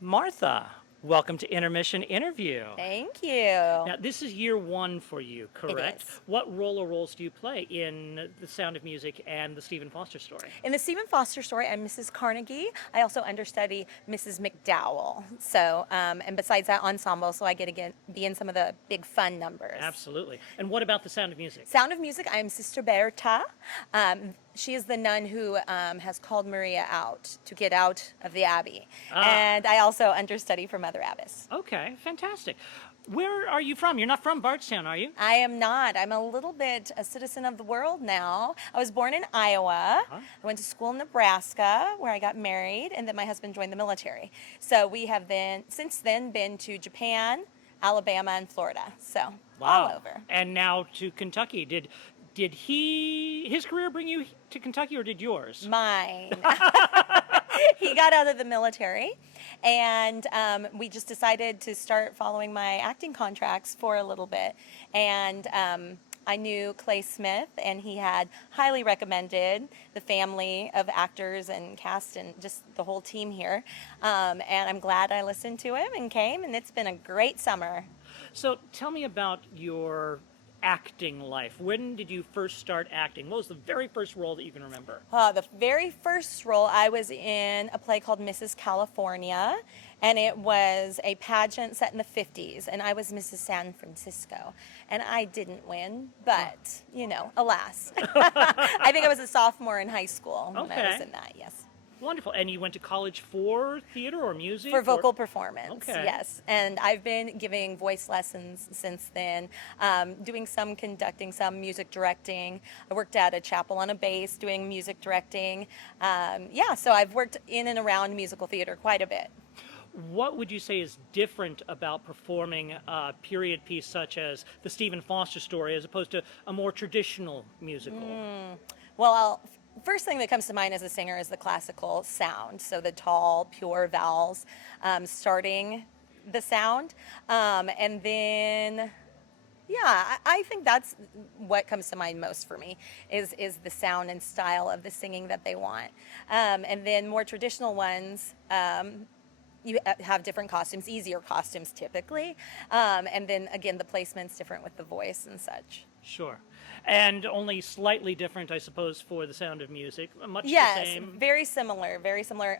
Martha, welcome to Intermission Interview. Thank you. Now, this is year one for you, correct? It is. What role or roles do you play in The Sound of Music and the Stephen Foster story? In the Stephen Foster story, I'm Mrs. Carnegie. I also understudy Mrs. McDowell. So, and besides that ensemble, so I get to be in some of the big fun numbers. Absolutely. And what about The Sound of Music? Sound of Music, I'm Sister Berta. She is the nun who has called Maria out to get out of the abbey. And I also understudy for Mother Abbess. Okay, fantastic. Where are you from? You're not from Bardstown, are you? I am not. I'm a little bit a citizen of the world now. I was born in Iowa. I went to school in Nebraska where I got married, and then my husband joined the military. So we have since then been to Japan, Alabama, and Florida. So all over. And now to Kentucky. Did his career bring you to Kentucky, or did yours? Mine. He got out of the military, and we just decided to start following my acting contracts for a little bit. And I knew Clay Smith, and he had highly recommended the family of actors and cast and just the whole team here. And I'm glad I listened to him and came, and it's been a great summer. So tell me about your acting life. When did you first start acting? What was the very first role that you can remember? The very first role, I was in a play called Mrs. California, and it was a pageant set in the 50s, and I was Mrs. San Francisco, and I didn't win, but, alas. I think I was a sophomore in high school when I was in that, yes. Wonderful. And you went to college for theater or music? For vocal performance, Okay. yes. And I've been giving voice lessons since then, doing some conducting, some music directing. I worked at a chapel on a bass doing music directing. So I've worked in and around musical theater quite a bit. What would you say is different about performing a period piece such as the Stephen Foster story as opposed to a more traditional musical? First thing that comes to mind as a singer is the classical sound. So the tall, pure vowels starting the sound. And then, I think that's what comes to mind most for me is the sound and style of the singing that they want. And then more traditional ones, you have different costumes, easier costumes typically. And then again, the placement's different with the voice and such. Sure. And only slightly different, I suppose, for The Sound of Music. Much the same. Yes, very similar, very similar.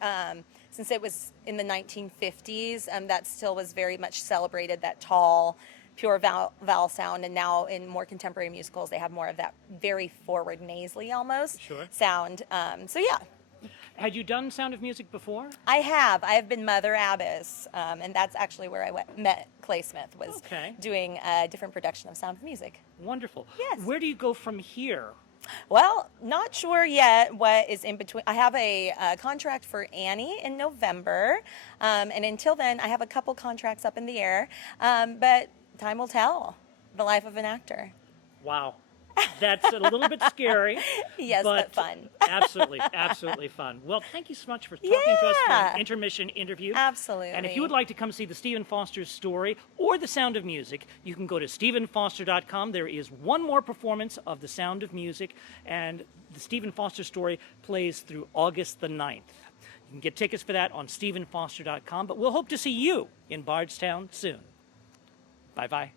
Since it was in the 1950s, that still was very much celebrated, that tall, pure vowel sound. And now in more contemporary musicals, they have more of that very forward, nasally almost sound. Had you done Sound of Music before? I have. I have been Mother Abbess, and that's actually where I met Clay Smith, was doing a different production of Sound of Music. Wonderful. Yes. Where do you go from here? Well, not sure yet what is in between. I have a contract for Annie in November, and until then, I have a couple contracts up in the air, but time will tell the life of an actor. Wow. That's a little bit scary. Yes, but fun. absolutely fun. Well, thank you so much for talking to us for an intermission interview. Absolutely. And if you would like to come see the Stephen Foster story or The Sound of Music, you can go to StephenFoster.com. There is one more performance of The Sound of Music, and the Stephen Foster story plays through August the 9th. You can get tickets for that on StephenFoster.com, but we'll hope to see you in Bardstown soon. Bye-bye.